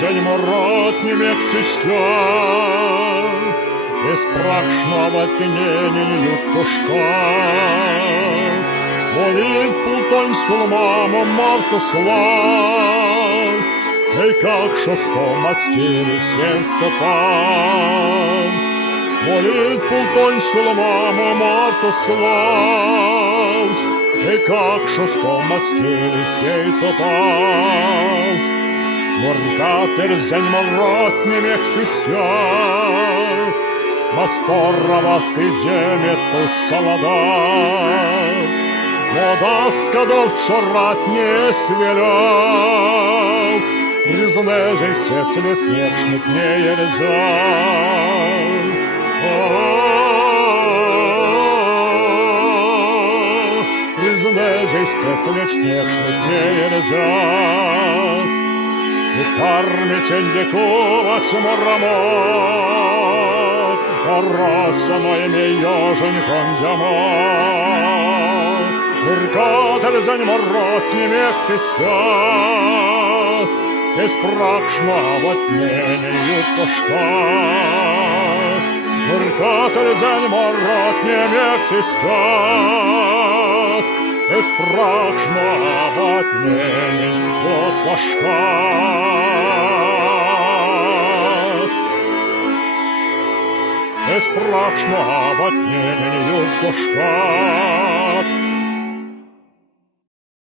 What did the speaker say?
терзень морот не мег сестер, без прашного тенению тушка. Молит пултонську маму Марта слав, ей как шостом отстели свет топас. Молит пултонську маму Марта слав, ей как шостом отстели свет топас. Морка терзень морот не мег сестер, Масторова стыдемет солода. Вода скадовцу ратне свирав, Признежий се слетнечник не ельза. Признежий се слетнечник не ельза. И кармичен декуваць морамот, Ороса моими еженьком ямот. Уркатель за морот не мег сестер, из прашного тнению тушка. Уркатель за морот не мег сестер, из прашного тнению тушка. Из прашного тнению тушка.